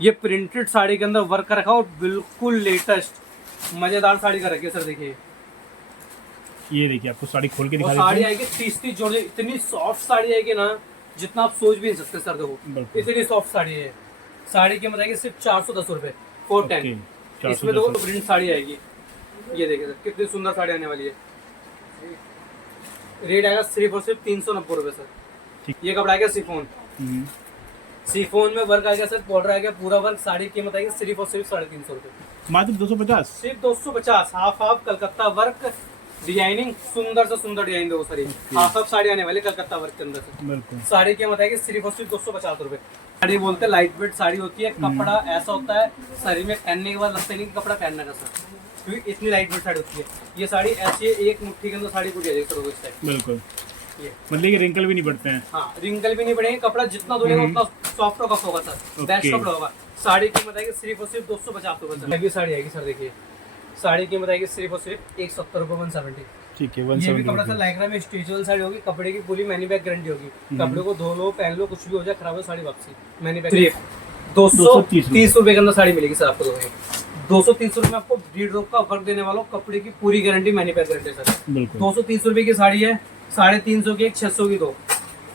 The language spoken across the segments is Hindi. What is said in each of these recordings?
ये प्रिंटेड साड़ी के अंदर वर्क रखा और बिल्कुल लेटेस्ट मजेदार साड़ी का रखी है सर। देखिए ये देखिए, आपको साड़ी खोल के और दिखा साड़ी देते हैं। आएगी 30 जोड़े, इतनी सॉफ्ट साड़ी आएगी ना जितना आप सोच भी नहीं सकते सर। देखो बिल्कुल। इतनी सॉफ्ट साड़ी है। साड़ी की कीमत आएगी सिर्फ 410 रुपए 410। ओके, इसमें देखो प्रिंट साड़ी आएगी। ये देखिए सर कितनी सुंदर साड़ी आने वाली है। रेट आएगा सिर्फ और सिर्फ 390 रुपए सर। ठीक। ये कपड़ा आएगा सिफोन। सिफोन में वर्क आएगा सर, बॉर्डर आएगा पूरा वर्क। साड़ी की कीमत आएगी सिर्फ और सिर्फ 350 रुपए। मात्र 250। सिर्फ 250। Half half Calcutta work designing, सुंदर से सुंदर डिजाइन देखो सर। हाफ हाफ साड़ी आने वाली कलकत्ता वर्क के अंदर से। बिल्कुल। साड़ी की कीमत आएगी सिर्फ और सिर्फ 250 रुपए। साड़ी बोलते हैं लाइट वेट साड़ी होती है। कपड़ा ऐसा होता है शरीर में पहनने के बाद लगता नहीं कि कपड़ा पहनना का सर, क्योंकि इतनी लाइट वेट साड़ी होती है। ये साड़ी ऐसी है, एक मुट्ठी के अंदर साड़ी पूरी आ जाएगी सर। इस टाइप बिल्कुल, ये मतलब ये रिंकल भी नहीं पड़ते हैं। हाँ, रिंकल भी नहीं पड़ेंगे। कपड़ा जितना धुलेगा उतना सॉफ्ट और कफ होगा सर। बेस्ट कपड़ा होगा। साड़ी की कीमत आएगी सिर्फ और सिर्फ 250 रुपए सर। हैवी साड़ी आएगी सर। देखिए साड़ी की कीमत आएगी सिर्फ और सिर्फ 170 रुपए 170। ठीक है, ये भी 170 कपड़ा सर लाइक्रा में स्ट्रेचेबल साड़ी होगी। कपड़े की पूरी मैनी बैग गारंटी होगी। कपड़े को धो लो, पहन लो, कुछ भी हो जाए खराब हो साड़ी वापसी। मैनी बैग 230 रुपए के अंदर साड़ी मिलेगी सर आपको। 230 रुपए में आपको 1.5 रोप का वर्क देने वाला कपड़े की पूरी guarantee, many bag guarantee sir. बिल्कुल। 230 रुपए की साड़ी है, 350 की एक, 600 की दो।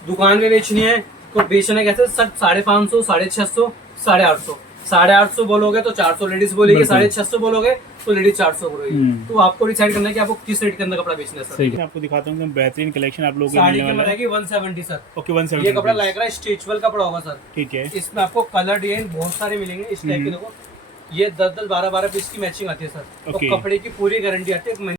दुकान में बेचनी है तो बेचना कैसे सर? 550, 650, 850। 850 बोलोगे तो 400 लेडीज बोलेगी, 650 बोलोगे तो लेडीज 400 बोलेगी। तो आपको डिसाइड करना है कि आपको किस रेट के अंदर कपड़ा बेचना है सर। सही है। आपको दिखाता हूँ बेहतरीन कलेक्शन आप लोगों को साड़ी मिलने की वाला है। मिलेगी 170 सर। ओके, 170। ये कपड़ा लाइक्रा स्ट्रेचेबल कपड़ा होगा सर। ठीक है। इसमें आपको कलर डिजाइन बहुत सारे मिलेंगे इस टाइप के। देखो ये 10-10, 12-12 पीस की मैचिंग आती है सर। और कपड़े की पूरी गारंटी आती है।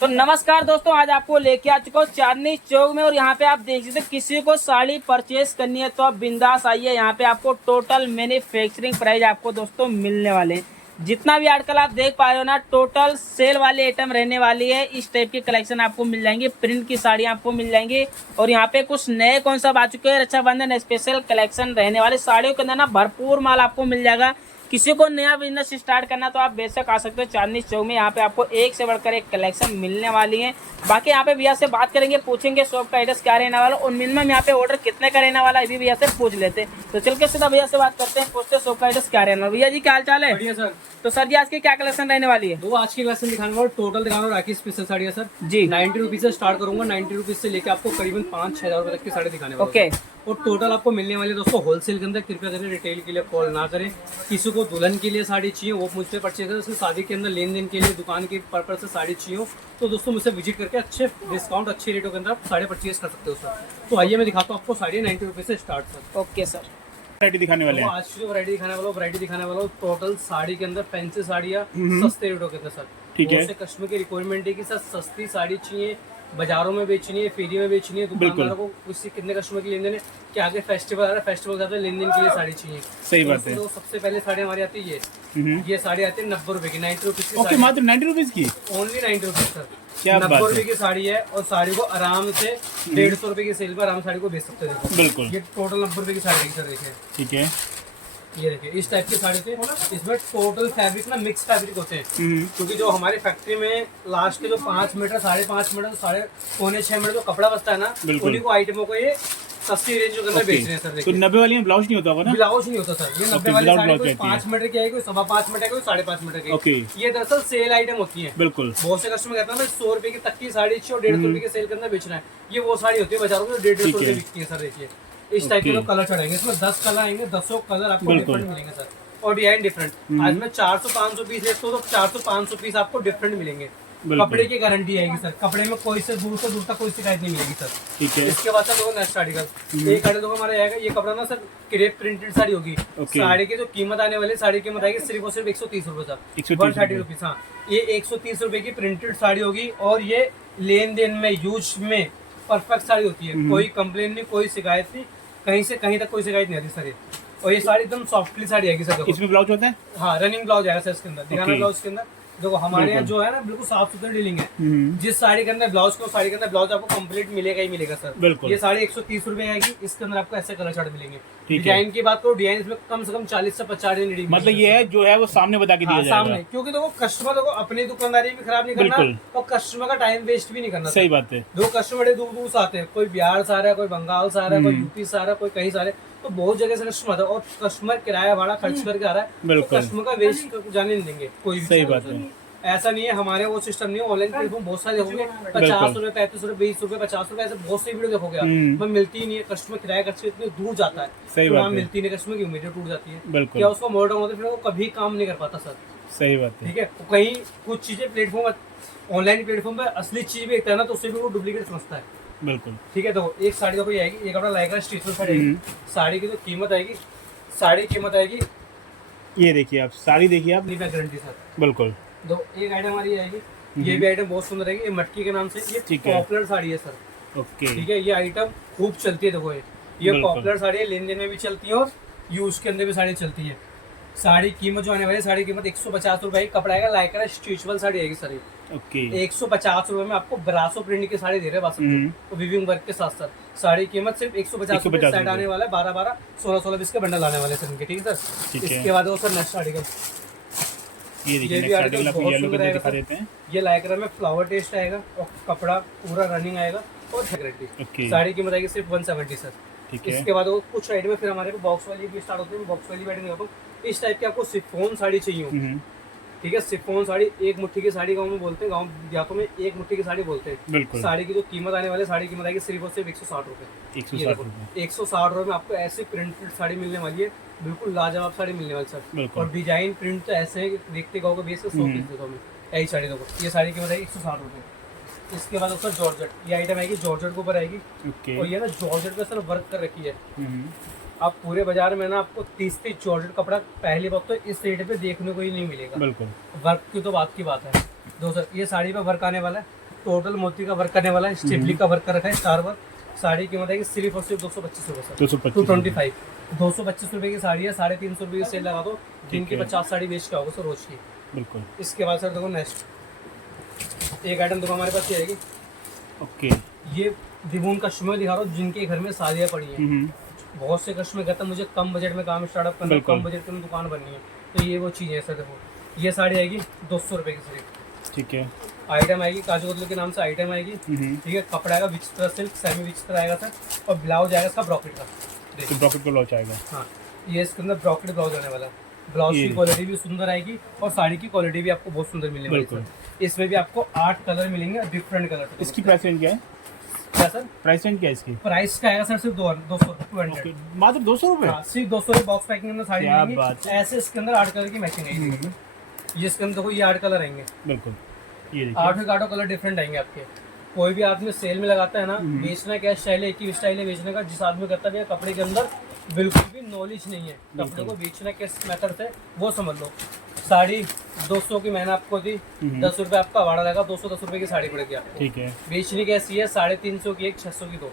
तो नमस्कार दोस्तों, आज आपको लेके आ चुका हूँ चांदनी चौक में। और यहाँ पे आप देख सकते हैं, किसी को साड़ी परचेज करनी है तो आप बिंदास आइए। यहाँ पे आपको टोटल मैन्युफैक्चरिंग प्राइस आपको दोस्तों मिलने वाले हैं। जितना भी आजकल आप देख पा रहे हो ना, टोटल सेल वाली आइटम रहने वाली है। इस टाइप की कलेक्शन आपको मिल जाएंगे। प्रिंट की साड़ियाँ आपको मिल जाएंगी। और यहाँ पे कुछ नए कॉन्सेप्ट आ चुके हैं। रक्षाबंधन स्पेशल कलेक्शन रहने वाले। साड़ियों के अंदर ना भरपूर माल आपको मिल जाएगा। किसी को नया बिजनेस स्टार्ट करना तो आप बेशक आ सकते हो चांदनी चौक में। यहाँ पे आपको एक से बढ़कर एक कलेक्शन मिलने वाली है। बाकी यहाँ पे भैया से बात करेंगे, पूछेंगे शॉप का एड्रेस क्या रहने वाला और मिनिमम यहाँ पे ऑर्डर कितने का रहने वाला है भी भैया से पूछ लेते हैं। तो चल के सीधा भैया से बात करते हैं, पूछते हैं शॉप का एड्रेस क्या रहने वाला। भैया जी क्या हाल चाल है? बढ़िया सर। तो सर जी आज की क्या कलेक्शन रहने वाली है? वो आज की कलेक्शन दिखाने वाला टोटल दिखाना राखी स्पेशल साड़ी है सर जी। 90 रुपीज से स्टार्ट करूंगा। 90 रुपीज से लेके आपको करीबन 5-6 हजार रुपए तक की साड़ी दिखाने वाला। ओके। और टोटल आपको मिलने वाली दोस्तों होलसेल के अंदर। कृपया करें रिटेल के लिए कॉल ना करें। किसी को दुल्हन के लिए साड़ी चाहिए वो मुझसे परचेज करें। उसकी शादी के अंदर लेन देन के लिए दुकान के पर्पज से साड़ी चाहिए हो तो दोस्तों मुझसे विजिट करके अच्छे डिस्काउंट, अच्छे रेटों के अंदर आप साड़ी परचेज कर सकते हो सर। तो आइए मैं दिखाता हूँ आपको साड़ी 90 रुपीज से start sir. Okay sir. Variety दिखाने वाले हैं। आज जो वैरायटी दिखाने वाला हूँ टोटल साड़ी के अंदर फैंसी साड़ियाँ सस्ते रेटों के अंदर सर। ठीक है। कस्टमर की रिक्वायरमेंट है कि सर सस्ती साड़ी चाहिए, बाजारों में बेचनी है, फेरी में बेचनी है, दुकानदारों को किसी कितने कस्टमर की लेन देन है कि आगे फेस्टिवल आ रहा है, फेस्टिवल ज्यादा लेन देन के लिए साड़ी चाहिए। सही बात है। तो सबसे पहले साड़ी हमारी आती है ये साड़ी आती है 90 रुपए की, 90 रुपीज की। ओके, मात्र 90 रुपीज की। Only 90 rupees sir. क्या बात 90 है। रुपए की साड़ी है और साड़ी को आराम से 150 रुपए की सेल पर आराम साड़ी को बेच सकते हैं। बिल्कुल। ये टोटल 90 रुपए की साड़ी है सर। देखिए ठीक है। ये देखिए इस टाइप की साड़ी थे। इसमें टोटल फैब्रिक ना मिक्स फैब्रिक होते हैं क्योंकि जो हमारी फैक्ट्री में लास्ट के जो 5 मीटर, 5.5 मीटर, 5.25 मीटर जो कपड़ा बचता है ना, उन्हीं को आइटमों को ये सस्ती रेंज के अंदर बेच रहे हैं सर। तो 90 वाली में ब्लाउज नहीं होता होगा ना? ब्लाउज नहीं होता सर। ये 90 वाली साड़ी कोई 5 मीटर की है, कोई 5.25 मीटर की, कोई 5.5 मीटर की। ये दरअसल सेल आइटम होती है। बिल्कुल। बहुत से कस्टमर कहते हैं मैं 100 रुपए की तक की साड़ी चाहिए और 150 रुपए के सेल के अंदर बेचना है। ये वो साड़ी होती है बाजारों में 150 रुपए बिकती है सर। देखिए इस टाइप के जो कलर चढ़ेंगे, इसमें 10 कलर आएंगे, 10 कलर आपको डिफरेंट मिलेंगे सर। और डिजाइन डिफरेंट। आज मैं 400-500 पीस लेता हूँ तो 400-500 पीस आपको डिफरेंट मिलेंगे। कपड़े की गारंटी आएगी सर। कपड़े में कोई से दूर तक कोई शिकायत नहीं मिलेगी सर। ठीक है। इसके बाद सर देखो नेक्स्ट आर्टिकल एक आर्टिकल हमारा आएगा। ये कपड़ा ना सर क्रेप प्रिंटेड साड़ी होगी। साड़ी की जो कीमत आने वाली साड़ी की कीमत आएगी सिर्फ और सिर्फ 130 रुपए सर। 130 रुपीज। हाँ, ये 130 रुपए की प्रिंटेड साड़ी होगी और ये लेन देन में यूज में परफेक्ट साड़ी होती है। कोई कंप्लेन नहीं, कोई शिकायत नहीं, कहीं से कहीं तक कोई शिकायत नहीं आती सर। और ये साड़ी एकदम सॉफ्टली साड़ी आएगी सर। इसमें ब्लाउज होता है? हाँ, रनिंग ब्लाउज आएगा सर इसके अंदर। दिखाना ब्लाउज के अंदर देखो हमारे यहाँ जो है ना बिल्कुल साफ सुथरी डीलिंग है। जिस साड़ी के अंदर ब्लाउज को साड़ी के अंदर ब्लाउज आपको कंप्लीट मिलेगा ही मिलेगा सर। बिल्कुल। ये साड़ी 130 रुपए आएगी। इसके अंदर आपको ऐसे कलर चार्ट मिलेंगे। डिजाइन की बात करो, डिजाइन इसमें कम से कम 40 से 50 डिजाइन। मतलब ये है जो है वो सामने बता के दिया जाएगा। सामने, क्योंकि देखो कस्टमर को अपनी दुकानदारी भी खराब नहीं करना और कस्टमर का टाइम वेस्ट भी नहीं करना। सही बात है। दो कस्टमर दूर दूर से आते हैं, कोई बिहार से आ रहा है, कोई बंगाल से आ रहा है, कोई यूपी से आ रहा है, कोई कहीं से आ रहा है। तो बहुत जगह से कस्टमर आता है और कस्टमर किराया भाड़ा खर्च करके आ रहा है, तो बिल्कुल। कस्टमर का वेस्ट जाने नहीं देंगे कोई भी सही चीज़। बात है। ऐसा नहीं है, हमारे वो सिस्टम नहीं है। ऑनलाइन प्लेटफॉर्म बहुत सारे देखोगे, 50 रुपए, 35 रुपए, 20 रुपए, 50 रुपए, ऐसे बहुत सी वीडियो देखोगे आप, पर मिलती ही नहीं है। कस्टमर किराया खर्च से इतनी दूर जाता है, सही तो बात वहाँ है। मिलती नहीं, कस्टमर की उम्मीदें टूट जाती है। बिल्कुल। क्या उसका मोड डाउन होता है, फिर वो कभी काम नहीं कर पाता सर। सही बात है। ठीक है, तो कहीं कुछ चीजें प्लेटफॉर्म ऑनलाइन प्लेटफॉर्म पे असली चीज भी देखता है ना, तो उससे भी वो डुप्लीकेट समझता है। बिल्कुल। ठीक है, तो एक साड़ी देखो ये आएगी, एक अपना लाइक्रा स्टिच में साड़ी आएगी। साड़ी की जो कीमत आएगी, साड़ी की कीमत आएगी ये देखिए आप, साड़ी देखिए आप। अपनी गारंटी सर। बिल्कुल। दो एक आइटम हमारी ये आएगी, ये भी आइटम बहुत सुंदर है। ये मटकी के नाम से ये ठीक है। पॉपुलर साड़ी है सर। ओके। ठीक है, ये आइटम खूब चलती है। देखो ये बिल्कुल। पॉपुलर साड़ी है, लेन देन में भी चलती है और यूज के अंदर भी साड़ी चलती है। साड़ी कीमत जो आने वाली है, साड़ी कीमत 150 रुपए की। कपड़ा आएगा लाइक्रा स्ट्रेचेबल साड़ी आएगी सर। ओके। 150 रुपए में आपको ब्रासो प्रिंट की साड़ी दे रहे हैं बस, तो विविंग वर्क के साथ साथ। साड़ी कीमत सिर्फ 150 रुपए। सेट आने वाला है 12-12, 16-16 पीस के बंडल आने वाले सर इनके। ठीक है सर। ठीक है। इसके बाद वो सर नेक्स्ट साड़ी का ये देखिए ये भी नेक्स्ट आर्टिकल आर्टिकल आपको बहुत येलो सुंदर कलर आएगा दिखा सर। देते हैं। ये लाइक्रा में फ्लावर टेस्ट आएगा और कपड़ा पूरा रनिंग आएगा और गारंटी। ओके। साड़ी कीमत आएगी सिर्फ 170 सर। ठीक है। इसके बाद वो कुछ आइटम में फिर हमारे पे बॉक्स वाली भी स्टार्ट होती है। बॉक्स वाली भी आइटम दिखाता हूँ। इस टाइप की आपको शिफॉन साड़ी चाहिए होगी। ठीक है, शिफॉन साड़ी, एक मुट्ठी की साड़ी गाँव में बोलते हैं, गाँव देहातों में एक मुट्ठी की साड़ी बोलते हैं। बिल्कुल। साड़ी की जो कीमत आने वाली है, साड़ी की कीमत आएगी सिर्फ और सिर्फ 160 रुपए। 160 रुपये। 160 रुपए में आपको ऐसी प्रिंटेड साड़ी मिलने वाली है, बिल्कुल लाजवाब साड़ी मिलने वाली सर। बिल्कुल। और डिजाइन प्रिंट तो ऐसे है कि देखते गाँव का बेस 100 पीस देखो हमें। यही साड़ी देखो, ये साड़ी की कीमत आएगी 160 रुपए। इसके बाद सर जॉर्जेट, ये आइटम आएगी जॉर्जेट के ऊपर आएगी। ओके। और ये ना जॉर्जेट पे सर वर्क कर रखी है। आप पूरे बाजार में ना आपको 30 जॉर्जेट कपड़ा पहली बात तो इस रेट पे देखने को ही नहीं मिलेगा। बिल्कुल। वर्क की तो बात की बात है दोस्तों। ये साड़ी पे वर्क आने वाला है, टोटल मोती का वर्क करने वाला है, स्टिपली का वर्क कर रखा है, स्टार वर्क। साड़ी की कीमत आएगी सिर्फ और सिर्फ 225 रुपये सर। 225। 225 रुपये की साड़ी है। 350 रुपये की सेल लगा दो, दिन की 50 साड़ी बेच के आओगे सर रोज की। बिल्कुल। इसके बाद सर देखो नेक्स्ट एक आइटम देखो हमारे पास ये आएगी। ओके। ये दिबून कस्टमर दिखा रहा हूँ जिनके घर में शादियाँ पड़ी हैं। बहुत से कस्टमर कहते हैं मुझे कम बजट में काम स्टार्टअप करना है, कम बजट में दुकान बननी है, तो ये वो चीज़ है सर। देखो ये साड़ी आएगी 200 रुपये की सिर्फ। ठीक है। आइटम आएगी काजू कतली के नाम से आइटम आएगी। ठीक है, कपड़ा आएगा विचित्र सिल्क, सेमी विचित्र आएगा सर। और ब्लाउज आएगा इसका ब्रॉकेट का। तो ब्रॉकेट का ब्लाउज आएगा। हाँ, ये इसके अंदर ब्रॉकेट ब्लाउज आने वाला है। ब्लाउज की क्वालिटी भी सुंदर आएगी और साड़ी की क्वालिटी भी आपको बहुत सुंदर मिलने वाली है। इसमें भी आपको 8 कलर मिलेंगे, डिफरेंट कलर। इसकी प्राइस रेंज क्या है? क्या सर? प्राइस रेंज क्या है इसकी? प्राइस का आएगा सर सिर्फ 200 मात्र 200 रुपये। सिर्फ 200 रुपये बॉक्स पैकिंग में साड़ी क्या मिलेंगी। बात है। ऐसे इसके अंदर 8 कलर की मैचिंग आएगी। ये इसके अंदर देखो ये 8 कलर आएंगे। बिल्कुल। ये देखिए 8 कलर डिफरेंट आएंगे आपके। कोई भी आदमी सेल में लगाता है ना, बेचना क्या स्टाइल है, एक ही स्टाइल है बेचने का। जिस आदमी कहता है कपड़े के अंदर बिल्कुल भी नॉलेज नहीं है, कपड़े को बेचना किस मेथड से, वो समझ लो। साड़ी 200 की मैंने आपको दी, 10 रुपये आपका भाड़ा लगा, 210 रुपये की साड़ी पड़ेगी आपको। ठीक है। बेचनी कैसी है, 350 की एक, 600 की दो।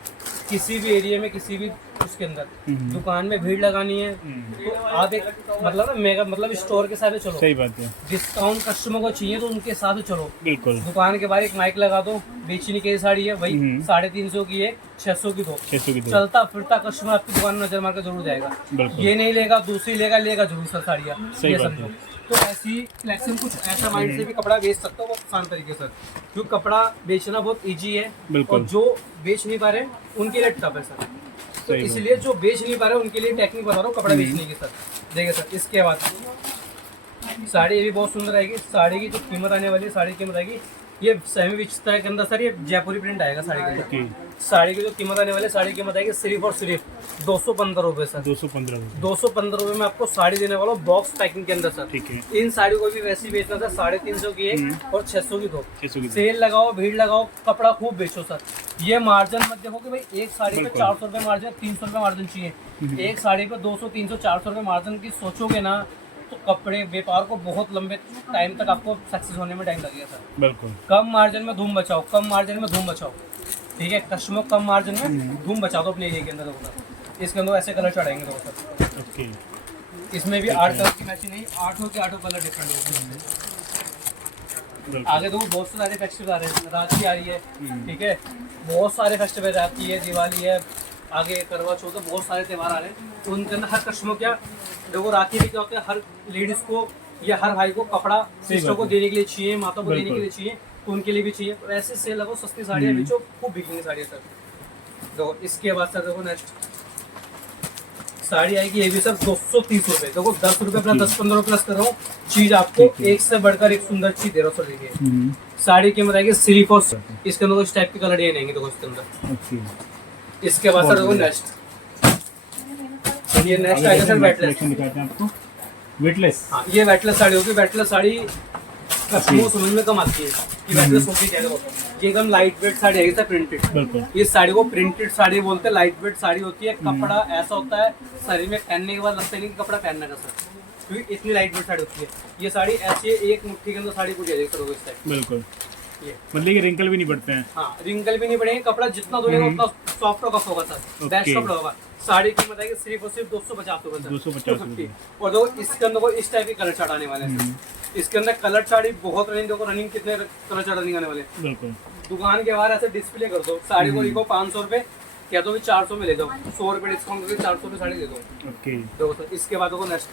किसी भी एरिया में, किसी भी उसके अंदर दुकान में भीड़ लगानी है तो आप एक मतलब ना मेगा मतलब स्टोर के साथ चलो। सही बात है। डिस्काउंट कस्टमर को चाहिए तो उनके साथ चलो। बिल्कुल। दुकान के बाहर एक माइक लगा दो, बेचनी की साड़ी है वही 350 की एक, 600 की दो। 600 की दो। चलता फिरता कस्टमर आपकी दुकान में नजर मार कर जरूर जाएगा। बिल्कुल। ये नहीं लेगा, दूसरी लेगा, लेगा जरूर सर साड़ियाँ। सही ये बात समझो। है। तो ऐसी सिलेक्शन कुछ ऐसा माइंड से भी कपड़ा बेच सकता हो बहुत आसान तरीके से, क्योंकि कपड़ा बेचना बहुत इजी है। बिल्कुल। और जो बेच नहीं पा रहे उनके लिए टफ है सर। तो सही इसलिए जो बेच नहीं पा रहे उनके लिए टेक्निक बता रहा हूँ कपड़ा बेचने की सर। देखिए सर, इसके बाद साड़ी ये भी बहुत सुंदर आएगी। साड़ी की जो कीमत आने वाली है, साड़ी की कीमत आएगी ये सेमी विचित्र के अंदर सर, ये जयपुरी प्रिंट आएगा साड़ी के अंदर। साड़ी की जो कीमत आने वाली है, साड़ी की कीमत आएगी सिर्फ और सिर्फ 215 रुपये सर। 215 रुपये। 215 रुपये में आपको साड़ी देने वाला हूँ बॉक्स पैकिंग के अंदर सर। ठीक है। इन साड़ी को भी वैसे ही बेचना सर, 350 की एक और 600 की दो। 600 की दो। सेल लगाओ, भीड़ लगाओ, कपड़ा खूब बेचो सर। ये मार्जिन मत देखो कि भाई एक साड़ी पे 400 रुपये मार्जिन, 300 रुपये मार्जिन चाहिए। एक साड़ी पे 200, 300, 400 रुपये मार्जिन की सोचोगे ना तो कपड़े व्यापार को बहुत लंबे टाइम तक आपको सक्सेस होने में टाइम लगेगा सर। बिल्कुल। कम मार्जिन में धूम बचाओ, कम मार्जिन में धूम बचाओ। ठीक है, कस्टमर कम मार्जिन में धूम बचा दो अपने एरिया के अंदर। देखो इसके अंदर ऐसे कलर चढ़ाएंगे देखो सर। ओके। इसमें भी 8 कलर की मैचिंग नहीं, 8 के 8 कलर डिफरेंट है। आगे तो बहुत से सारे फेस्टिवल आ रहे हैं, राखी आ रही है। ठीक है, बहुत सारे फेस्टिवल, राखी है, दिवाली है, आगे करवा चौथ, बहुत सारे त्यौहार आ रहे हैं। तो उनके अंदर हर कस्टमर क्या देखो, राखी भी क्या होता है, हर लेडीज को या हर भाई को कपड़ा सिस्टर को देने के लिए चाहिए, माता को देने के लिए चाहिए, तो उनके लिए भी चाहिए। तो ऐसे सेल लगो, सस्ती साड़ियाँ बेचो, खूब बिकेंगी साड़ियाँ सर। देखो इसके बाद सर देखो नेक्स्ट साड़ी आएगी ये भी सर 230 रुपए। देखो 10 रुपए अपना 10-15 प्लस कर रहा हूँ, चीज आपको एक से बढ़कर एक सुंदर चीज दे रहा हूँ सर। देखिए साड़ी की कीमत आएगी सिर्फ और इसके अंदर इस टाइप की कलर डिजाइन आएंगे। देखो इसके अंदर। इसके बाद सर देखो नेक्स्ट, ये नेक्स्ट आएगा सर वेटलेस। दिखाते हैं आपको वेटलेस। हाँ ये वेटलेस साड़ी होगी। वेटलेस साड़ी कस्टमर समझ में कम आती है कि वेटलेस होगी क्या। देखो ये एकदम लाइट वेट साड़ी आएगी सर, प्रिंटेड। बिल्कुल। इस साड़ी को प्रिंटेड साड़ी बोलते हैं। लाइट वेट साड़ी होती है, कपड़ा ऐसा होता है शरीर में पहनने के बाद लगता नहीं कि कपड़ा पहनना का सर, क्योंकि इतनी लाइट वेट साड़ी होती है। ये साड़ी ऐसी है, एक मुट्ठी के अंदर साड़ी पूरी जाएगी सर। इस टाइप बिल्कुल, ये मतलब ये रिंकल भी नहीं पड़ते हैं। हाँ रिंकल भी नहीं पड़ेंगे, कपड़ा जितना धोएगा उतना सॉफ्ट कप होगा सर, बेस्ट कपड़ा होगा। साड़ी की कीमत आएगी सिर्फ और सिर्फ 250 रुपए सर। 250 रुपए। और देखो इसके अंदर इस टाइप के कलर चार्ट आने वाले हैं। इसके अंदर कलर चार्ट बहुत रनिंग, देखो रनिंग कितने कलर चार्ट रनिंग आने वाले हैं। बिल्कुल। दुकान के बाहर ऐसे डिस्प्ले कर दो, साड़ी को लिखो 500 रुपए, क्या तो भी 400 में ले दो, 100 रुपए डिस्काउंट करके 400 में साड़ी दे दो। ओके, देखो सर इसके बाद देखो नेक्स्ट,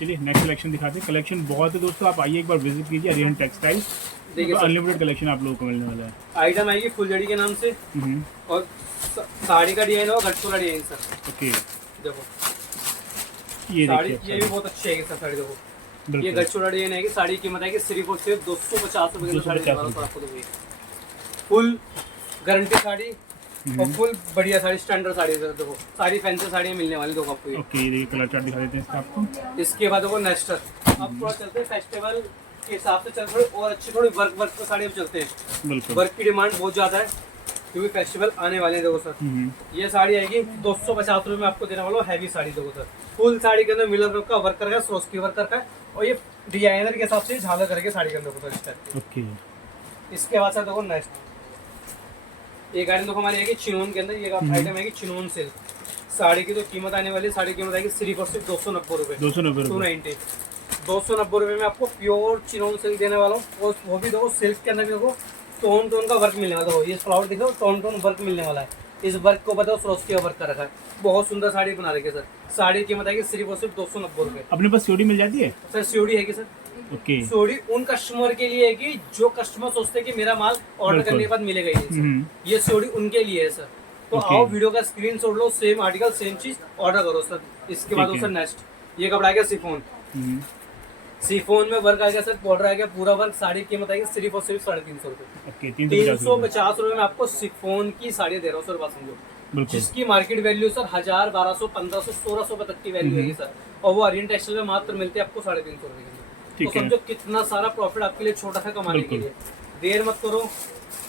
चलिए नेक्स्ट कलेक्शन दिखाते हैं। कलेक्शन बहुत है दोस्तों, आप आइए एक बार विजिट कीजिए अरिहंत टेक्सटाइल। देखिए अनलिमिटेड कलेक्शन आप लोगों को मिलने वाला है। आइटम आएगी फुलझड़ी के नाम से और साड़ी का डिजाइन होगा गटकोला डिजाइन सर। ओके, देखो ये साड़ी देखिए ये भी बहुत अच्छी आएगी सर साड़ी। देखो ये बिल्कुल। गटकोला डिजाइन आएगी। साड़ी की कीमत आएगी सिर्फ और सिर्फ 250 रुपए की साड़ी 250 देने वाला हूं आपको। देखो ये फुल गारंटी साड़ी और फुल बढ़िया साड़ी, स्टैंडर्ड साड़ी सर। देखो सारी फैंसी साड़ियाँ मिलने वाली देखो आपको ये। ओके, देखिए कलर चार्ट दिखा देते हैं इसका आपको। इसके बाद देखो नेक्स्ट, अब थोड़ा चलते हैं फेस्टिवल के हिसाब से, चल थोड़ी और अच्छी थोड़ी वर्क पर साड़ी अब चलते हैं। बिल्कुल। वर्क की डिमांड बहुत ज्यादा है क्योंकि फेस्टिवल आने वाले हैं। देखो सर ये साड़ी आएगी 250 रुपए में आपको देने वाला हूं। हैवी साड़ी देखो सर, फुल साड़ी के अंदर मिलर वर्क का वर्क करके सोस्की वर्क करका है और ये डिजाइनर के हिसाब से झालर करके साड़ी के अंदर देखो सर इस टाइप। ओके, इसके बाद सर देखो नेक्स्ट, एक आइटम देखो हमारी आएगी चिनोन के अंदर। ये आइटम आएगी चिनोन सिल्क। साड़ी की जो कीमत आने वाली है, साड़ी की कीमत आएगी सिर्फ और सिर्फ 290 रुपए। 290 रुपए। 290 290 रुपए में आपको प्योर चिनोन सिल्क देने वाला हूँ। और वो भी देखो सिल्क के अंदर भी देखो टोन टोन का वर्क मिलने वाला है। ये फ्लावर देखो टोन टोन वर्क मिलने वाला है। इस वर्क को बताओ फ्रोस्की का वर्क कर रखा है। बहुत सुंदर साड़ी बना रखी है सर। साड़ी की कीमत आएगी सिर्फ और सिर्फ 290 रुपए। अपने पास सीओडी मिल जाती है सर सीओडी है कि सर? ओके, सीओडी उन कस्टमर के लिए है कि जो कस्टमर सोचते हैं कि मेरा माल ऑर्डर करने के बाद मिलेगा ही नहीं सर। ये सीओडी उनके लिए है सर। तो आओ वीडियो का स्क्रीनशॉट लो, सेम आर्टिकल सेम चीज ऑर्डर करो सर। इसके बाद सर नेक्स्ट ये कपड़ा आएगा सिफोन। सिफोन में वर्क आएगा सर, बॉर्डर आएगा पूरा वर्क। साड़ी की कीमत आएगी सिर्फ और सिर्फ 350 रुपए। ओके, 350 रुपए में आपको सिफोन की साड़ी दे रहा हूँ सर। बात समझो, जिसकी मार्केट वैल्यू सर 1000, 1200, 1500, 1600 रुपए तक की वैल्यू है सर। और वो अरिहंत टेक्सटाइल में मात्र मिलते हैं आपको 350 रुपए के। तो समझो कितना सारा प्रॉफिट आपके लिए छोटा सा कमाने के लिए। देर मत करो,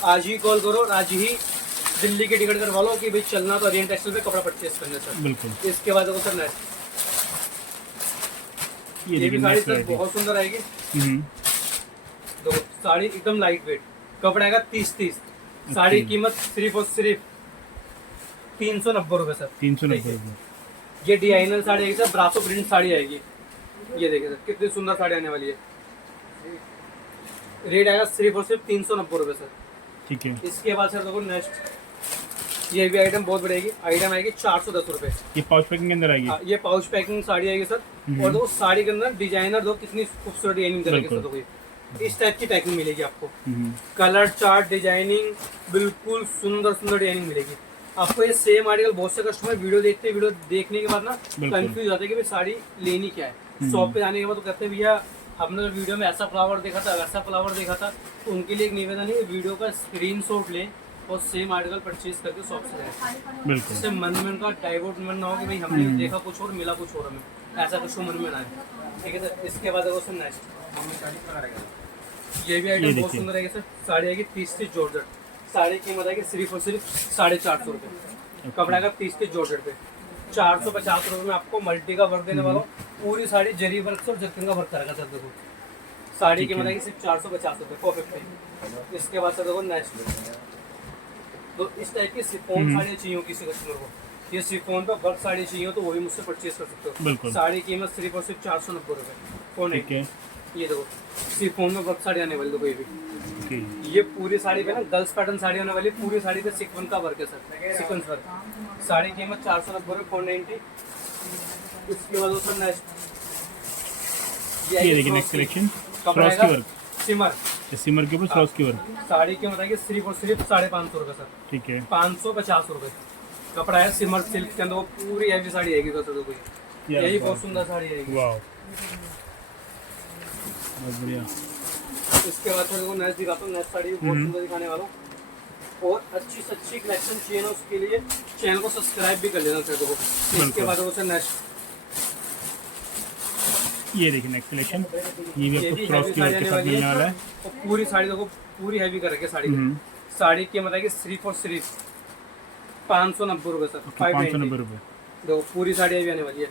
आज ही कॉल करो, आज ही दिल्ली की टिकट करवा लो कि भाई चलना तो अरिहंत टेक्सटाइल पे कपड़ा परचेस करने सर। बिल्कुल। इसके बाद देखो सर नेक्स्ट, ये भी साड़ी सर बहुत सुंदर आएगी। देखो साड़ी एकदम लाइट वेट, कपड़ा आएगा 30-30। साड़ी की कीमत सिर्फ और सिर्फ 390 रुपए सर। 390 रुपए। ये डिजाइनर साड़ी आएगी सर, ब्रासो प्रिंट साड़ी आएगी। ये देखिए सर कितनी सुंदर साड़ी आने वाली है। रेट आएगा सिर्फ और सिर्फ 390 रुपए सर। ठीक है। इसके बाद सर देखो नेक्स्ट, ये भी आइटम बहुत बढ़ेगी। आइटम आएगी 410 रुपए। ये पाउच पैकिंग के अंदर आएगी। ये पाउच पैकिंग साड़ी आएगी सर। और देखो साड़ी के अंदर डिजाइनर दो कितनी खूबसूरत डिजाइनिंग करेगी सर। देखो इस टाइप की पैकिंग मिलेगी आपको। कलर चार्ट डिजाइनिंग बिल्कुल सुंदर सुंदर डिजाइनिंग मिलेगी आपको। ये सेम आर्टिकल बहुत से कस्टमर वीडियो देखने के बाद ना कंफ्यूज जाते हैं कि भाई साड़ी लेनी क्या है। शॉप पे जाने के बाद तो कहते हैं भैया हमने वीडियो में ऐसा फ्लावर देखा था, वैसा फ्लावर देखा था। तो उनके लिए एक निवेदन है, वीडियो का स्क्रीनशॉट लें और सेम आर्टिकल परचेज करके शॉप से जाए। बिल्कुल। इससे मन में उनका डाइवर्ट मन ना हो कि भाई हमने देखा कुछ और मिला कुछ और, हमें ऐसा कुछ मन में ना है। ठीक है सर। इसके बाद देखो सर नेक्स्ट, ये भी आइटम बहुत सुंदर है सर। साड़ी आएगी 30-30 जॉर्जेट। साड़ी की कीमत आएगी सिर्फ और सिर्फ 450 रुपए। कपड़ा का 30-30 जॉर्जेट पे 450 रुपए में आपको मल्टी का वर्क देने वाला हूँ। पूरी साड़ी जरी वर्क से और जरकन का वर्क करेगा सर। देखो साड़ी की कीमत आएगी सिर्फ 450 रुपए परफेक्ट। इसके बाद सर देखो नेक्स्ट, तो इस टाइप की सिफोन साड़ी चाहिए हो किसी कस्टमर को, ये सिफोन पे वर्क साड़ी चाहिए हो तो वो भी मुझसे परचेज कर सकते हो। साड़ी की कीमत सिर्फ और सिर्फ 490 रुपए। ये देखो सिफोन में वर्क साड़ी आने वाली। देखो ये भी ये पूरी साड़ी पे ना गर्ल्स पैटर्न साड़ी होने वाली। पूरी साड़ी पे सिक्वन का वर्क है सर, सिक्वेंस वर्क। साड़ी की कीमत 490 रुपए 490। इसके बाद सर नेक्स्ट, ये देखिए नेक्स्ट कलेक्शन कपड़ा की वर्क सिमर। सिमर के ऊपर फ्रॉस की वर्क। साड़ी की कीमत आएगी सिर्फ और सिर्फ 550 रुपए सर। ठीक है। 550 रुपए। कपड़ा है सिमर सिल्क के अंदर, वो पूरी हैवी साड़ी आएगी दोस्तों। देखो क्या यही बात बहुत सुंदर साड़ी आएगी। वाह, बहुत बढ़िया। इसके बाद फिर देखो नेक्स्ट दिखाता हूँ। नेक्स्ट साड़ी बहुत सुंदर दिखाने वाला हूँ, और अच्छी से अच्छी कलेक्शन चाहिए ना, उसके लिए चैनल को सब्सक्राइब भी कर लेना सर। देखो इसके बाद वो नेक्स्ट, ये देखिए नेक्स्ट कलेक्शन, ये भी आपको क्रॉस की वर्क के साथ मिलने वाला है। और पूरी साड़ी देखो पूरी हैवी कर रखी है साड़ी की। साड़ी की कीमत आएगी सिर्फ और सिर्फ 590 रुपये सर। 590 रुपये। देखो पूरी साड़ी हैवी आने वाली है।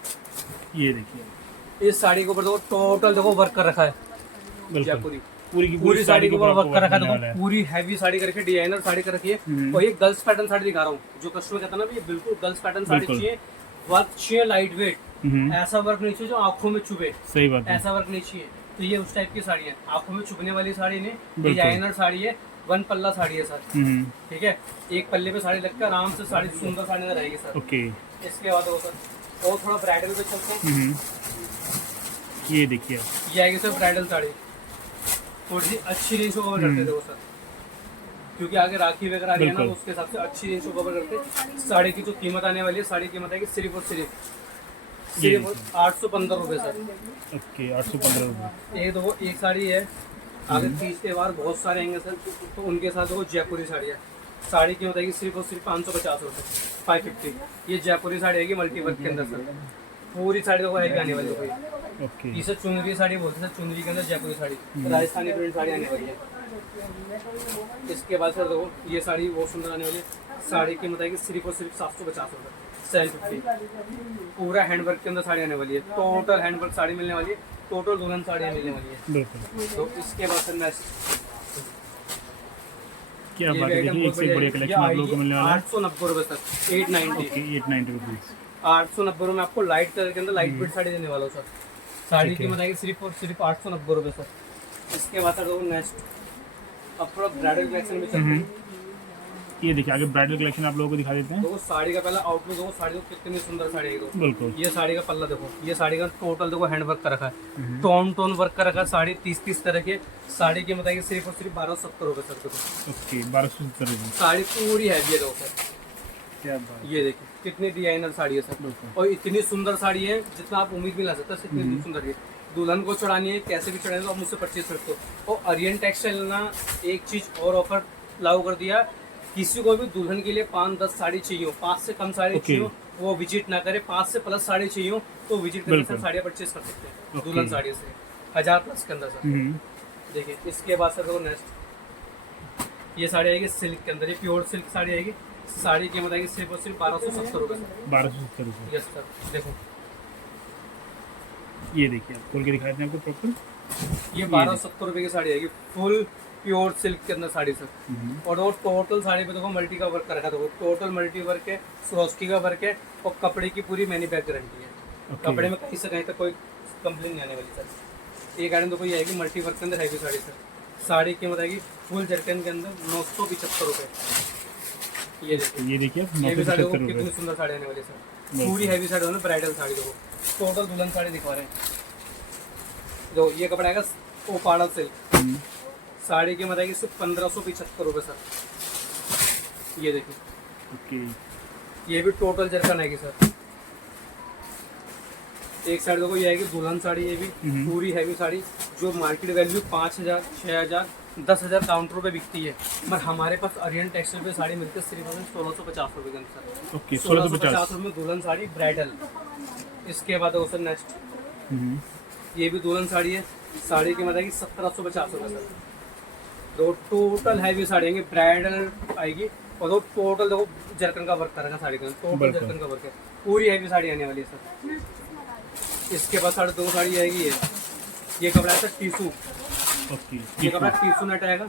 ये देखिए इस साड़ी के ऊपर देखो टोटल देखो वर्क कर रखा है, बिल्कुल पूरी की पूरी साड़ी के ऊपर वर्क कर रखा है। देखो पूरी हैवी साड़ी करके डिजाइनर साड़ी कर रखी है। और ये गर्ल्स पैटर्न साड़ी दिखा रहा हूँ, जो कस्टमर कहता है ना, ये बिल्कुल गर्ल्स पैटर्न साड़ी चाहिए। वर्क चाहिए लाइट वेट, ऐसा वर्क नहीं चाहिए जो आंखों में चुभे। सही बात है, ऐसा वर्क नहीं चाहिए। तो ये उस टाइप की साड़ी है, आंखों में चुभने वाली साड़ी नहीं, डिजाइनर साड़ी है, 1 पल्ला साड़ी है सर। ठीक है, एक पल्ले पे साड़ी लगकर आराम से साड़ी सुंदर साड़ी नजर आएगी सर। ओके। इसके बाद वो सर और थोड़ा ब्राइडल पे चलते हैं। ये देखिए ये आएगी सर ब्राइडल साड़ी, थोड़ी सी अच्छी रेंज को कवर करते थे वो सर, क्योंकि आगे राखी वगैरह आ रही है ना, उसके हिसाब से अच्छी रेंज को कवर करते। साड़ी की जो कीमत आने वाली है, साड़ी की कीमत आएगी सिर्फ और सिर्फ 815 रुपये सर। ओके, 815 रुपये। एक दो एक साड़ी है, आगे तीज त्योहार बहुत सारे आएंगे सर, तो उनके साथ वो जयपुरी साड़ी है। साड़ी की बताएगी सिर्फ और सिर्फ 550 रुपये, 550। ये जयपुरी साड़ी आएगी मल्टी वर्क के अंदर सर। पूरी साड़ी देखो हैवी आने वाली है। ओके, इसे चुनरी साड़ी बोलते हैं, चुनरी के अंदर जयपुरी साड़ी, राजस्थानी प्रिंट साड़ी आने वाली है। इसके बाद सर देखो ये साड़ी बहुत सुंदर आने वाली है। साड़ी की बताएगी सिर्फ और सिर्फ 750 रुपये, 750। पूरा हैंडवर्क के अंदर साड़ी आने वाली है, टोटल हैंडवर्क साड़ी मिलने वाली है, टोटल दुल्हन साड़ी मिलने वाली है। बिल्कुल। तो इसके बाद सर नेक्स्ट क्या बात है, देखिए एक से एक बढ़िया कलेक्शन आप लोगों को मिलने वाला है। 890 रुपये सर, 890। 890 रुपीज़। 890 रुपये में आपको लाइट कलर के अंदर लाइट वेट साड़ी देने वाला हूँ सर। साड़ी की बताएगी सिर्फ और सिर्फ 890 रुपये सर। इसके बाद सर नेक्स्ट अब थोड़ा ब्राइडल कलेक्शन में चलते हैं। ये देखिए आगे ब्राइडल कलेक्शन आप लोगों को दिखा देते हैं। देखो साड़ी का पहला आउटलुक देखो, साड़ी को कितनी सुंदर साड़ी है। देखो बिल्कुल, ये साड़ी का पल्ला देखो, ये साड़ी का टोटल देखो हैंड वर्क कर रखा है, टोन वर्क कर रखा है। साड़ी 30 तरह के। साड़ी की बताएगी सिर्फ और सिर्फ 1270 रुपये सर। देखो ओके, 1270 रुपये। साड़ी पूरी हैवी है देखो सर। क्या बात, ये देखिए कितनी डिजाइनर साड़ी है सर, और इतनी सुंदर साड़ी है जितना आप उम्मीद भी ला सकते हैं, इतनी सुंदर है। दुल्हन को चढ़ानी है, कैसे भी चढ़ानी है, तो आप मुझसे परचेज कर सकते हो। और आर्यन टेक्सटाइल ना एक चीज और ऑफर लागू कर दिया, किसी को भी दुल्हन के लिए 5-10 साड़ी चाहिए हो, 5 से कम साड़ी चाहिए हो, वो विजिट ना करे। 5 से प्लस साड़ी चाहिए हो तो विजिट करके साड़ियाँ परचेज कर सकते हैं दुल्हन साड़ी से 1000 प्लस के अंदर सर। देखिए इसके बाद सर देखो नेक्स्ट ये साड़ी आएगी सिल्क के अंदर, ये प्योर सिल्क साड़ी आएगी। साड़ी की कीमत आएगी सिर्फ और सिर्फ 1270 रुपये सर। 1270 रुपये। Yes sir. देखो ये देखिए आप खोल के दिखा देते हैं आपको प्रॉपर। ये 1270 रुपये की साड़ी आएगी, फुल प्योर सिल्क के अंदर साड़ी सर। और वो टोटल साड़ी पे देखो मल्टी का वर्क कर रखा, देखो टोटल मल्टी वर्क है, स्वस्ती का वर्क है, और कपड़े की पूरी मैनी बैग गारंटी है। कपड़े में कहीं से कहीं तक कोई कंप्लेन नहीं आने वाली सर। एक आइटम देखो ये आएगी मल्टी वर्क के अंदर हैवी साड़ी सर। साड़ी की कीमत आएगी फुल जर्कन के अंदर 975 रुपये। ये देखिए ये भी साड़ी कितनी सुंदर साड़ी आने वाली सर। पूरी हैवी साड़ी हो ना, ब्राइडल साड़ी देखो, टोटल दुल्हन साड़ी दिखा रहे हैं। जो ये कपड़ा आएगा ओपाड़ा सिल्क, साड़ी की कीमत आएगी सिर्फ 1575 रुपये सर। ये देखिए ओके, ये भी टोटल जरकन आएगी सर। एक साड़ी देखो ये आएगी दुल्हन साड़ी, ये भी पूरी हैवी साड़ी, जो मार्केट वैल्यू 5000, 6000, 10,000 काउंटरों पे बिकती है, पर हमारे पास आर्यन टेक्सटाइल पे साड़ी मिलती है सिर्फ 1650 रुपये के अंदर। ओके, 1650 रुपये में दुल्हन साड़ी ब्राइडल। इसके बाद सर नेक्स्ट ये भी दुल्हन साड़ी है, साड़ी की कीमत आएगी 1750 रुपये सर। दो टोटल हैवी साड़ी आएंगी, ब्राइडल आएगी, और दो टोटल देखो जरकन का वर्क करेगा साड़ी का, टोटल जरकन का वर्क है, पूरी हैवी साड़ी आने वाली है सर। इसके बाद साढ़े दो साड़ी आएगी, ये कपड़ा है सर टीसू। ओके, ये कपड़ा टीसू नेट आएगा।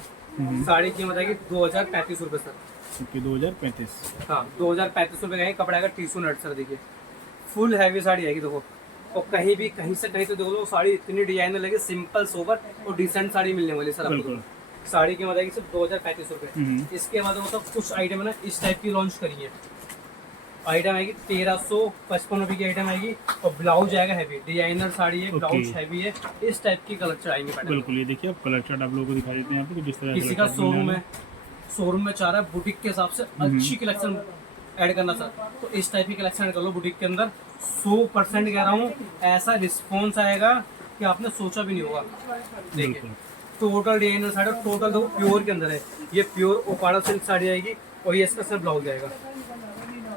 साड़ी की कीमत आएगी 2035 रुपये सर। ओके, 2035। हाँ 2035 रुपये का ये कपड़ा आएगा टीसू नेट सर। देखिए फुल हैवी साड़ी आएगी देखो, और कहीं भी कहीं से कहीं तो देखो लो साड़ी इतनी डिजाइनर लगे, सिंपल सोबर और डिसेंट साड़ी मिलने वाली सर आपको। साड़ी की कीमत आएगी सिर्फ 2035 रुपये। इसके बाद मतलब कुछ आइटम है ना इस टाइप की लॉन्च करी है। आइटम आएगी 1355 रुपये की आइटम आएगी, और ब्लाउज आएगा हैवी, डिजाइनर साड़ी है, ब्लाउज हैवी है, इस टाइप की कलर आएंगे। बिल्कुल, ये देखिए आप कलर चार्ट आप लोगों को दिखा देते हैं यहाँ पे, जिस तरह किसी का शोरूम है, शोरूम में चाह रहा है बुटीक के हिसाब से अच्छी कलेक्शन ऐड करना सर, तो इस टाइप की कलेक्शन कर लो बुटीक के अंदर। 100% कह रहा हूँ, ऐसा रिस्पॉन्स आएगा कि आपने सोचा भी नहीं होगा। देखिए टोटल डिजाइनर साड़ी, टोटल देखो प्योर के अंदर है, ये प्योर ओपाड़ा सिल्क साड़ी आएगी और ये इसका सिर्फ ब्लाउज आएगा,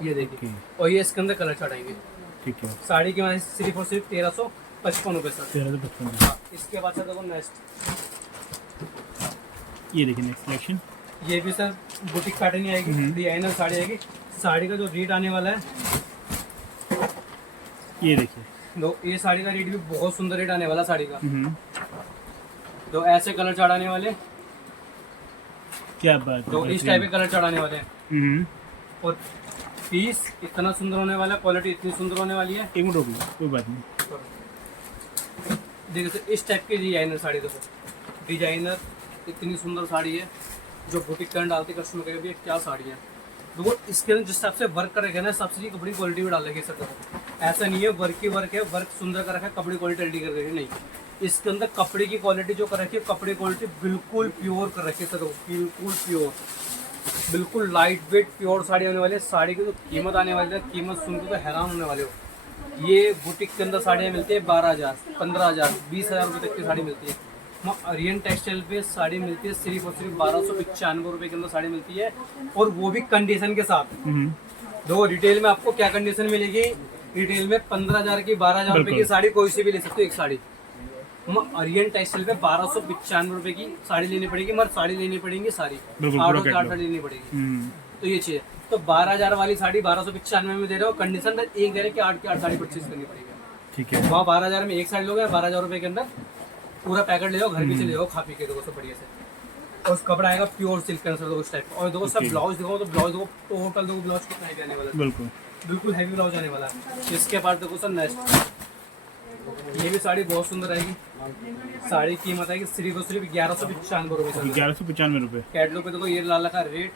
ये देखिए। और ये इसके अंदर कलर चढ़ाएंगे। ठीक है, साड़ी की वहाँ सिर्फ और सिर्फ 1355 रुपये सर। 1355। हाँ, इसके बाद सर देखो नेक्स्ट, ये देखिए नेक्स्ट कलेक्शन, ये भी सर बुटीक पैटर्न ही आएगी, डिजाइनर साड़ी आएगी। साड़ी का जो रेट आने वाला है, ये देखिए दो ये साड़ी का रेट भी बहुत सुंदर रेट आने वाला साड़ी का। तो ऐसे कलर चढ़ाने वाले, क्या बात है, तो इस टाइप के कलर चढ़ाने वाले हैं। और पीस इतना सुंदर होने वाला है, क्वालिटी इतनी सुंदर होने वाली है। एक मिनट रुकिए, कोई बात नहीं। देखिए सर इस टाइप की डिजाइनर साड़ी, देखो डिजाइनर इतनी सुंदर साड़ी है, जो बुटीक करंट डालते कस्टमर कहे भी क्या साड़ी है। देखो इसके अंदर जिस हिसाब से वर्क कर रखे ना, सबसे कपड़ी क्वालिटी भी डाल रखी है सर। देखो ऐसा नहीं है वर्क ही वर्क है, वर्क सुंदर कर रखा है, कपड़ी क्वालिटी रेडी कर रखी है, नहीं। इसके अंदर कपड़े की क्वालिटी जो कर रखी है, कपड़े क्वालिटी बिल्कुल प्योर कर रखी है सर, बिल्कुल प्योर, बिल्कुल लाइट वेट प्योर साड़ी आने वाली है। साड़ी की जो कीमत आने वाली है, कीमत सुनकर तो हैरान होने वाले हो। ये बुटीक के अंदर साड़ियाँ मिलती है 12,000, 15,000, 20,000 रुपये तक की साड़ी मिलती है। आर्यन टेक्सटाइल पे साड़ी मिलती है सिर्फ और सिर्फ 1295 रुपये के अंदर साड़ी मिलती है, और वो भी कंडीशन के साथ। दो रिटेल में आपको क्या कंडीशन मिलेगी, रिटेल में 15,000 की 12,000 रुपये की साड़ी कोई सी भी ले सकते हो एक साड़ी। आर्यन टेक्सटाइल पे 1295 रुपये की साड़ी लेनी पड़ेगी, मगर साड़ी लेनी पड़ेगी सारी 8 साड़ी लेनी पड़ेगी। तो ये चीज़, तो 12,000 वाली साड़ी 1295 में दे रहे हो, कंडीशन एक दे रहे कि 8 की 8 साड़ी परचेज करनी पड़ेगी। ठीक है, वहाँ 12,000 में एक साड़ी लोगे, 12,000 रुपये के अंदर पूरा पैकेट ले जाओ, घर भी चले जाओ, खा पी के देखो सब बढ़िया से। और उस कपड़ा आएगा प्योर सिल्क का सर, उस टाइप। और देखो सब ब्लाउज देखो, तो ब्लाउज देखो टोटल देखो ब्लाउज कितना हैवी आने वाला है, बिल्कुल बिल्कुल हैवी ब्लाउज आने वाला है। इसके बाद देखो सर नेक्स्ट, ये भी साड़ी बहुत सुंदर आएगी। साड़ी की कीमत आएगी सिर्फ और सिर्फ 1195 रुपये सर, 1195 रुपये। कैटलॉग पे देखो ये डाल रखा रेट,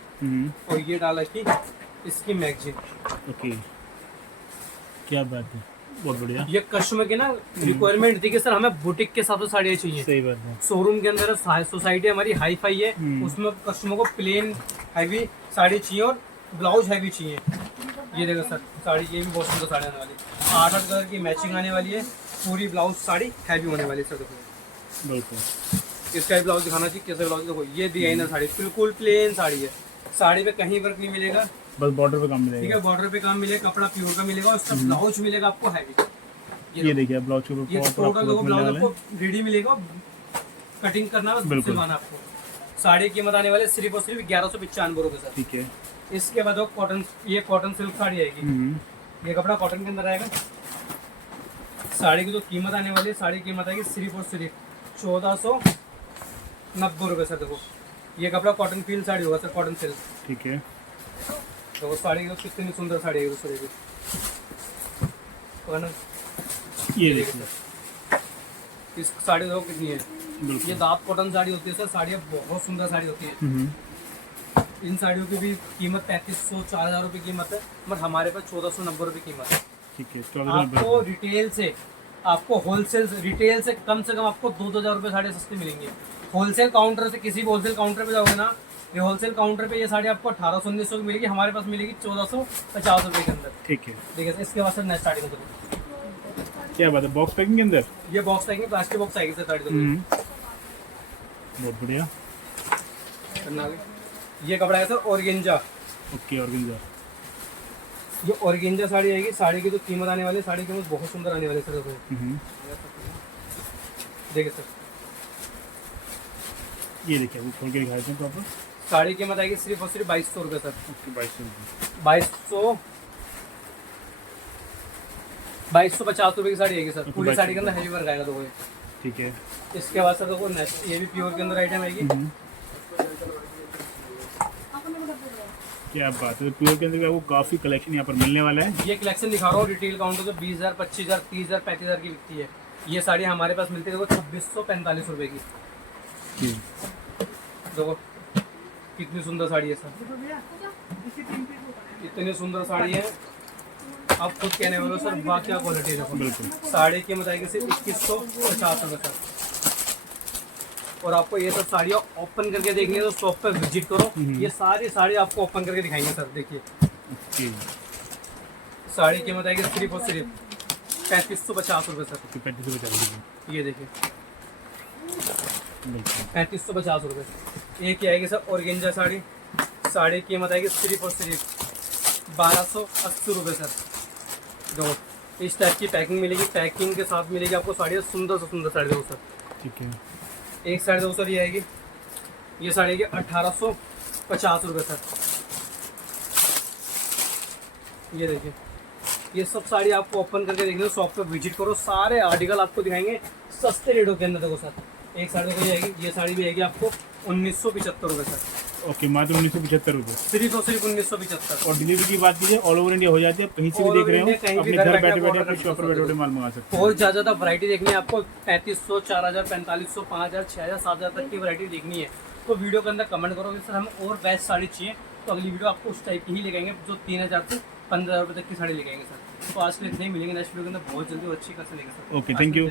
और ये डाल रखी इसकी मैगजीन। ओके, क्या बात है, बहुत बढ़िया। ये कस्टमर की ना रिक्वायरमेंट थी कि सर हमें बुटीक के हिसाब से साड़ियाँ चाहिए। सही बात है, शोरूम के अंदर सोसाइटी हमारी हाई फाई है, उसमें कस्टमर को प्लेन हैवी साड़ी चाहिए और ब्लाउज हैवी चाहिए। ये देखो सर साड़ी, ये भी बहुत सुंदर साड़ी आने वाली है, 8 कलर की मैचिंग आने वाली है, पूरी ब्लाउज साड़ी हैवी होने वाली है सर। देखो बिल्कुल, इसका भी ब्लाउज दिखाना चाहिए, कैसे ब्लाउज देखो, ये डिजाइनर साड़ी बिल्कुल प्लेन साड़ी है, साड़ी पे कहीं वर्क नहीं मिलेगा, बस बॉर्डर पे काम मिलेगा। ठीक है, बॉर्डर पे काम मिलेगा, कपड़ा प्योर का मिलेगा, और उसका ब्लाउज मिलेगा आपको हैवी। ये देखिए ब्लाउज के ये टोटल लोगों ब्लाउज आपको रेडी मिलेगा, कटिंग करना है बस सिलवाना आपको। साड़ी की कीमत आने वाले सिर्फ और सिर्फ 1195 रुपये सर। ठीक है, इसके बाद कॉटन, ये कॉटन सिल्क साड़ी आएगी, ये कपड़ा कॉटन के अंदर आएगा। साड़ी की जो कीमत आने वाली है, साड़ी की कीमत आएगी सिर्फ और सिर्फ 1490 रुपये सर। देखो ये कपड़ा कॉटन फील साड़ी होगा सर, कॉटन सिल्क। ठीक है, तो साड़ी की कितनी सुंदर साड़ी है दूसरे की, ये देखिए इस साड़ी देखो कितनी है। ये दाप कॉटन साड़ी होती है सर, साड़ियाँ बहुत सुंदर साड़ी होती है। इन साड़ियों की भी कीमत 3,500 4,000 रुपये कीमत है, बट हमारे पास 1,490 रुपये कीमत है। ठीक है, 1490। आपको रिटेल से, आपको होलसेल रिटेल से कम आपको 2,000 रुपये साड़ी सस्ती मिलेंगी। होलसेल काउंटर से, किसी भी होलसेल काउंटर पे जाओगे ना, ये होलसेल काउंटर पे ये साड़ी आपको 1800-1900 की मिलेगी, हमारे पास मिलेगी 1,450 रुपये के अंदर। ठीक है, ठीक है, इसके बाद सर नेक्स्ट साड़ी को क्या बात है, बॉक्स पैकिंग के अंदर ये बॉक्स आएंगे, प्लास्टिक बॉक्स आएगी सर साड़ी। बहुत बढ़िया। ये कपड़ा है सर ऑर्गेंजा। ओके, ऑर्गेन्जा, ये ऑर्गेंजा साड़ी आएगी। साड़ी की जो कीमत आने वाली है, साड़ी की कीमत बहुत सुंदर आने वाली है सर। देखिए सर, ये देखिए अभी खोल के दिखा देते हैं प्रॉपर। साड़ी की कीमत आएगी सिर्फ और सिर्फ 2,200 रुपये सर। 2,250 रुपये की साड़ी आएगी सर। पूरी साड़ी के अंदर हैवी वर्क आएगा। देखो ठीक है, इसके बाद सर देखो नेक्स्ट, ये भी प्योर के अंदर आइटम आएगी। क्या बात है, प्योर के अंदर आपको काफ़ी कलेक्शन यहाँ पर मिलने वाला है। ये कलेक्शन दिखा रहा हूँ, रिटेल काउंटर तो 20,000, 25,000, 30,000, 35,000 की बिकती है। ये साड़ी हमारे पास मिलती है देखो 2,645 रुपये की। देखो कितनी सुंदर साड़ी है सर, इतनी सुंदर साड़ी है, आप खुद कहने वाले हो सर वाह क्या क्वालिटी है। देखो बिल्कुल, साड़ी की बताएगी सिर्फ 2,150 रुपये सर। और आपको ये सब साड़ियाँ ओपन करके देखनी है तो शॉप पे विजिट करो, ये सारी साड़ी आपको ओपन करके दिखाएंगे सर। देखिए ओके साड़ी की कीमत आएगी सिर्फ और सिर्फ 3550 रुपये सर। 3550 ये देखिए बिल्कुल 3550 रुपये। एक ही आएगी सर ऑर्गेंजा साड़ी, साड़ी की कीमत आएगी सिर्फ और सिर्फ 1280 रुपये सर। देखो इस टाइप की पैकिंग मिलेगी, पैकिंग के साथ मिलेगी आपको साड़ी, सुंदर से सुंदर साड़ी देखो सर। ठीक है एक साड़ी देखो सर ये आएगी, ये साड़ी की 1850 रुपये सर। ये देखिए ये सब साड़ी आपको ओपन करके देखना, शॉप पे विजिट करो, सारे आर्टिकल आपको दिखाएंगे सस्ते रेटों के अंदर। देखो सर एक साड़ी देखो ये आएगी, ये साड़ी भी आएगी आपको 1975 रुपये सर। ओके मात्र 1975 रुपये। सिर्फ और सिर्फ 1975। और डिलीवरी की बात कीजिए ऑल ओवर इंडिया हो जाती है, कहीं से भी All देख over रहे India, हो कहीं भी अपने घर घर बैठे बैठे आप बैठे order अपने कर शॉप पर सकते बैठे हो। बैठे माल मंगा सकते हैं। बहुत ज़्यादा वैरायटी देखनी है आपको, 3500, 4000, 4500, 5000, 6000, 7000 तक की वैरायटी देखनी है तो वीडियो के अंदर कमेंट करो कि सर हमें और बेस्ट साड़ी चाहिए, तो अगली वीडियो आपको उस टाइप की ही लेके जो 3000 से 15000 रुपये तक की साड़ी लेके सर। तो आज के लिए इतने ही, मिलेंगे नेक्स्ट वीडियो के अंदर बहुत जल्दी और अच्छी खासी लेके सर। Okay thank you.